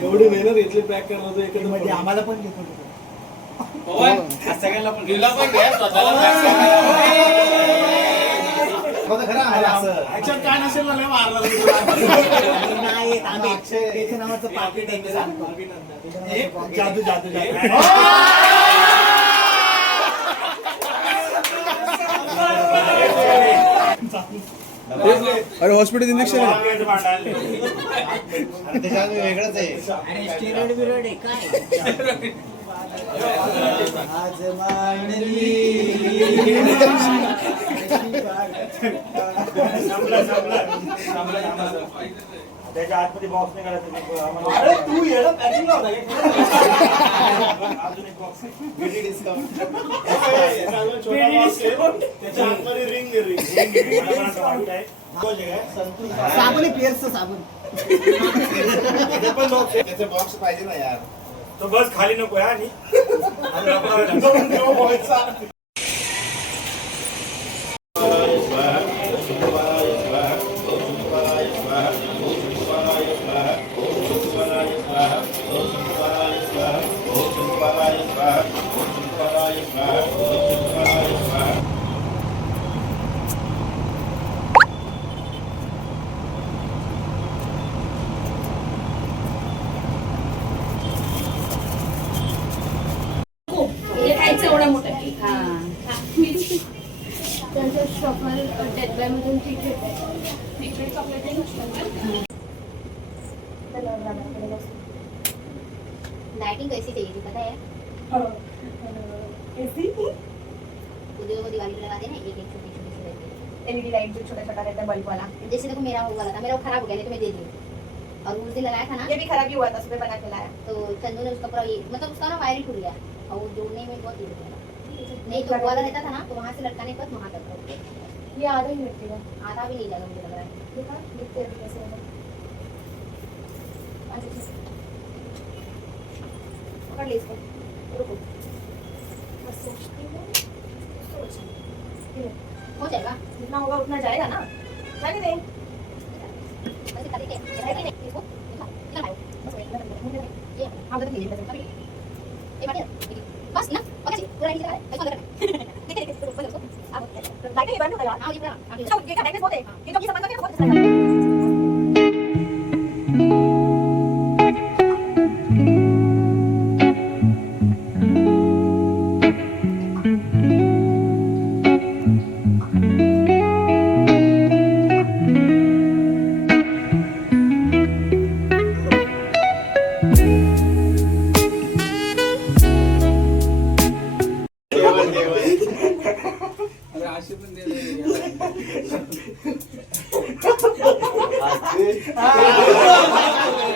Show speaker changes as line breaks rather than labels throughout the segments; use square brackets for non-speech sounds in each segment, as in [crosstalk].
एवढी मेहनत घेतली पॅक करणार
म्हणजे आम्हाला पण घेतो
सगळ्यांना पण
खरं आहे असं.
काय नसेल ना लय मारला
त्याच्या नावाचं पाकिट आहे, सांगतो.
जादू जादू जादू.
अरे हॉस्पिटल इंजेक्शन आहे.
आणि त्याच्यात वेगळंच आहे. आज मांडली.
त्याच्या आतमध्ये बॉक्स नाही काढायचा अरे तू येणं पॅकिंग होता अजून एक [laughs] बॉक्स त्याच्या आतमध्ये रिंग रिंग
साबण. आहे, पिअर्सचं साबण.
त्याचे बॉक्स पाहिजे ना यार.
तो बस खाली नको आहे आणि [laughs]
लाइटिंग कैसी चाहिए थी पता है.
एलईडी लाइट जो छोटा छोटा रहता है बल्ब वाला।
जैसे देखो मेरा वो वाला था मेरा वो खराब हो गया नहीं तो मैं दे दी। और उस दिन लगाया था ना?
ये भी खराब ही हुआ था सुबह बना के लाया।
तो चंदू ने उसका पूरा मतलब उसका ना वायर ही टूट गया और वो जोड़ने में बहुत देर हो नहीं तो वाला रहता था ना तो वहाँ से लटकाने पर वहाँ तक
ये आधा ही मिट्टी का।
आधा भी नहीं लगा मुझे लग रहा है।
देखा? दिखते कैसे लगा ठीक
पकड़ ले इसको। रुको।
बस सोचती हूँ। सोच।
हो जाएगा
जितना होगा उतना जाएगा ना जाने दे
बस इतना देखे ऐसा ही नहीं इसको दिखा दिखा लाओ बस वही मतलब ये हाँ बता दीजिए बता दीजिए ये बात बस ना ओके जी पूरा नीचे लगा है ऐसा देखे देखे ऊपर उसको अब
लाइट ये बंद हो गया
हाँ ये पूरा आगे
अच्छा ये का ब्राइटनेस बहुत है ये तो भी समझ में बहुत 아쉬운
대로 얘기하는 아, 그.
아,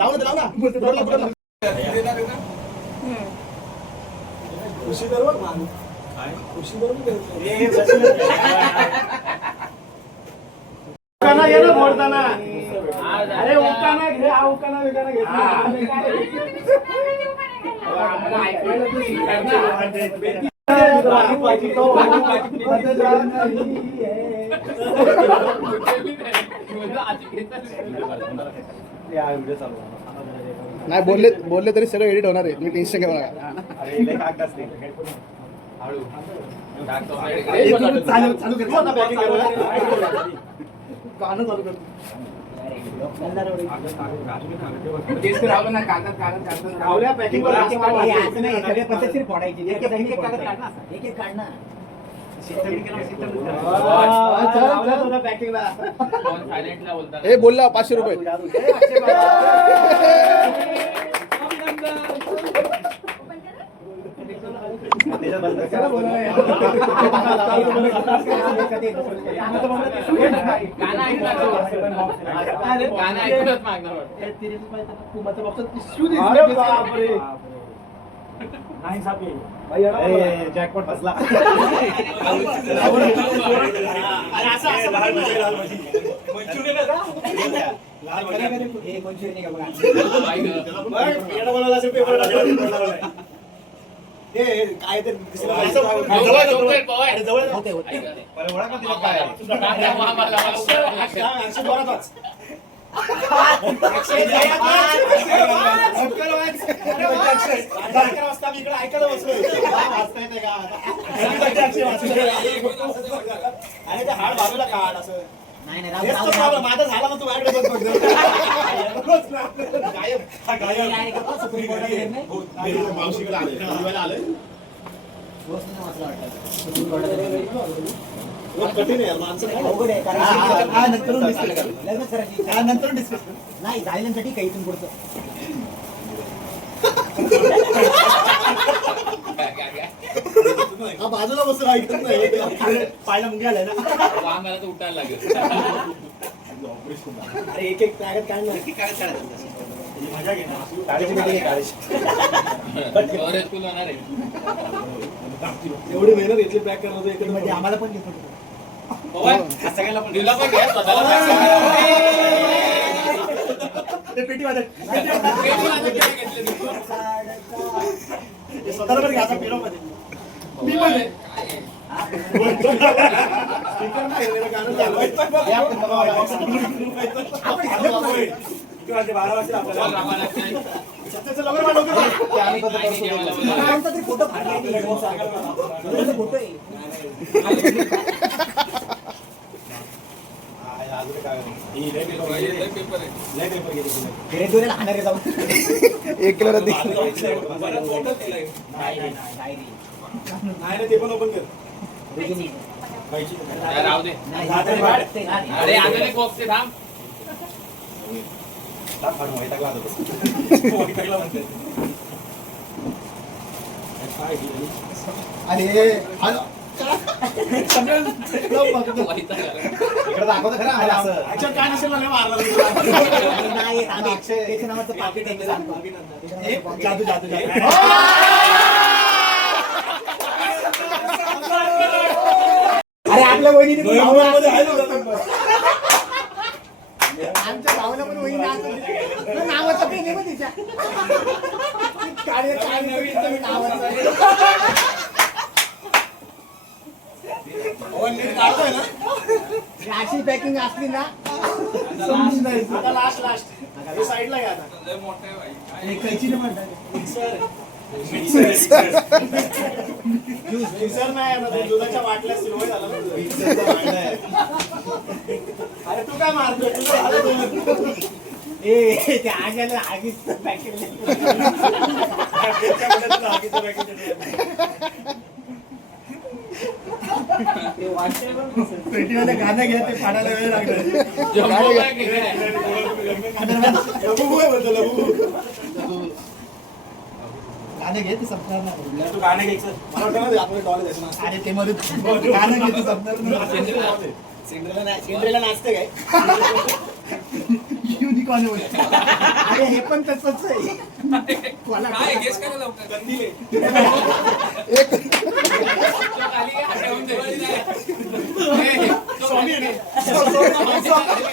लाव ना लाव ना. बोला, बोला.
खुशी बरोबर खुशी बरोबर घे ना फोडताना अरे उकाना घे हा उकाना [laughs] [laughs]
नाही बोलले बोलले तरी सगळं एडिट होणार आहे. तुम्ही टेन्शन घेऊ नका.
पद्धतशीर फोडायचे
एक- एक- एक- एक कागद काढ ना.
एक एक काढ
ए बोलला पाचशे रुपये
ए, अक्षय बाबा. त्याच्यात बंद करा अरे बापरे. नाही सापी. ए, jackpot बसला. काय ते दिसलं नाही. असं जवळ.
होते होते
अरे, ते हाड बाजूला काढ असं
नाही नाही.
माझा झाला ना तू माझ्याकडे बघ. गायब हा गायब? मावशीकडे आले आले
सुप्रीम कोर्टात येत नाही.
कठीण आहे माणसं काय
अवघड आहे, कारण
हा,
की-
नंतर discuss करू.
लग्न करायची इच्छा.
हा, नंतर डिस्कस
नाही झालेल्यांसाठी काही इथून पुढचं.
हा बाजूला बसून ऐकत नाही. पायला मुंगी आलाय ना.
उठायला लागेल. [laughs]
अरे एक एक कागद काढ ना त्याची मजा एवढी मेहनत घेतली पॅक करणार
म्हणजे आम्हाला पण
सगळ्यांना पण दिला घ्या, स्वतःला
घ्यायचा मी. आपण बारा आपल्याला.
फोटो. फोटो
हा. ही
एक किलो रद्दी
नाही, ते पण ओपन कर
राहू दे. अरे अजून कोपते थांब
फाडून. वैतागला म्हणते. अरे. इकडे दाखवतो खरं असं. काय नसेल मारला.
नाही आम्ही नावाचं पाकिट
जादू जादू
अरे आपल्या वहिनी
नोव्हेंबरमध्ये आहे ना जादू.
आमच्या भावाला पण वहिनी नावाचं पेन आहे मग तिच्या कार्य नावाचं अशी पॅकिंग असली ना
लास्ट आता लास्ट लास्ट साईडला घ्या आता मिक्सर नाही ना ते दुधाच्या बाटल्या झाला अरे तू काय मारतोय? तुझं झालं
ए ते आग्याला आगीच
packet आहे. पेटीवाले गाणं घ्या ते फाडायला वेळ लागला. गाणं घे ते संपणार नाही तू गाणं घ्यायचं मला वाटतं ना आपलं डॉल द्यायचं ना. अरे ते मध्ये गाणं घे ते संपणार नाही. सिंड्रेला नाचते काय
अरे हे पण तसंच आहे
काय गेस करा लवकर
कंदील आहे.
एक
तो खाली आहे, ठेवून दे. ए, तो
स्वामी
खाली
आहे
आहे.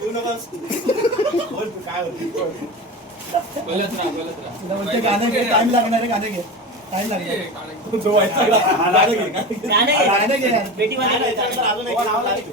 तू नकोस. बोल तू काय होती
बोलत राहा बोलत राहा
तुला म्हणते गाणं घे टाइम लागणार आहे गाणं घे टाइम लागणार
काढा.
जो वैतागला. गाणं घे गाणं घे.
गाणं घे.
गाणं घे यार.
पेटीवाले
नाही, नाही,
गाणं.
त्यानंतर अजून एक नाव लागेल.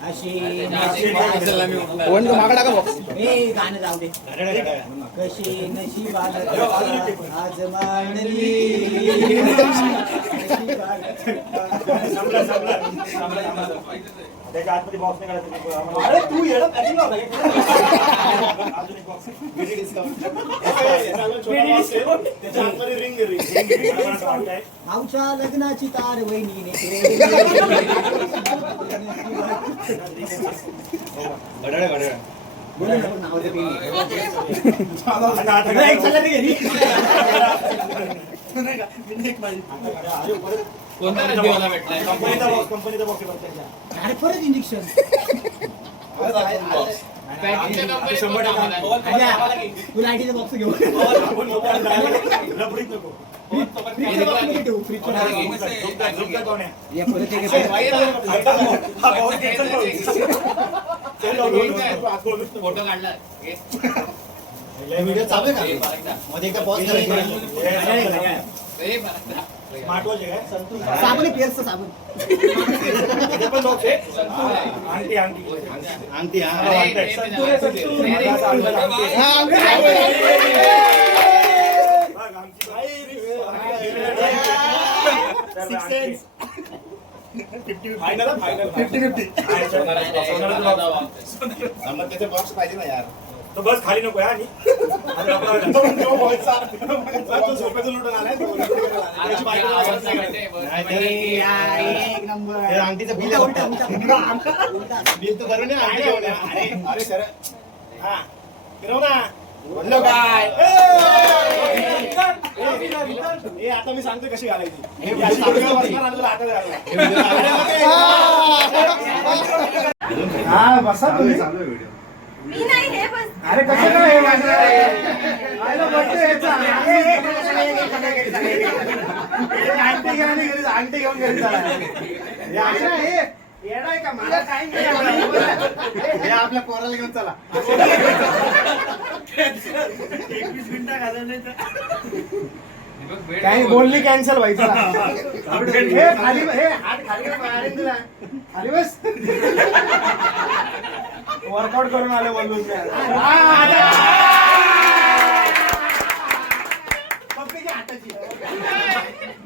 अशी
असेल मी
गाणं जाऊ दे. कशी नशिबाला आज मांडली.
अरे तू? अजून एक. त्याच्या आतमध्ये.
आमच्या लग्नाची तार नावाचं काही नाही.
आता आता
नाही,
एक माझी.
कोणता भेटलाय
कंपनीचा कंपनीचा
अरे परत इंजेक्शन
कंपनीत
शंभर
कोण
तुला आयटीचा बॉक्स घेऊ
रबडीत नको.
फ्रीजचा box ठेवू, फ्रीजचा box या परत एक
फोटो काढला
व्हिडिओ चालू आहे का. मध्ये एका पॉज
watch आहे.
साबण आहे, पिअर्सचं साबण.
पण box आहे. हा, अंगठी अंगठी
अंगठी
मला
अरे,
वाटतंय.
ए,
संतूर आहे, संतूर.
ए,
मला असं अंगठी आहे.
आमची आहे.
बघ, आमची बाई. तर अंगठी. Final आहे, final.
50-50.
आहे, चल. सोनाराचं box. तो बस खाली नको आहे, आणि [laughs]
नाही
नाही. अंगठीचं बिल तर भरून ये, अंगठी घेऊन ये. अरे अरे सर हा फिरव ना काय ए, आता मी सांगतो कशी घालायची हे. हा बसा तुम्ही
मी नाही हे बस
अरे कसं काय हे? आयला बर्थडे. हे आंटी आणि घरी जा. आंटी घेऊन घरी जा. हे असं नाही, हे येडा आहे का? मला time नाही आहे. हे आपल्या पोराला घेऊन चला एकवीस मिनिटं घालवले काही बोलणी कॅन्सल व्हायचं हे खाली हे हात खाली तुला. खाली बस. वर्कआउट करून आले बोलून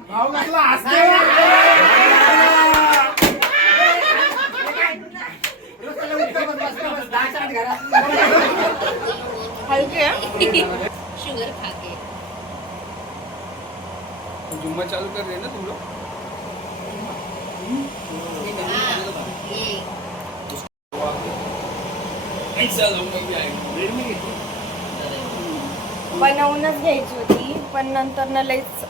भाऊ घातला हसते
शुगर खा के
जुम्मा चालू कर रहे ना तुम लोग? ऐसा लोग हो
बनवूनच घ्यायची होती पण नंतर ना लईच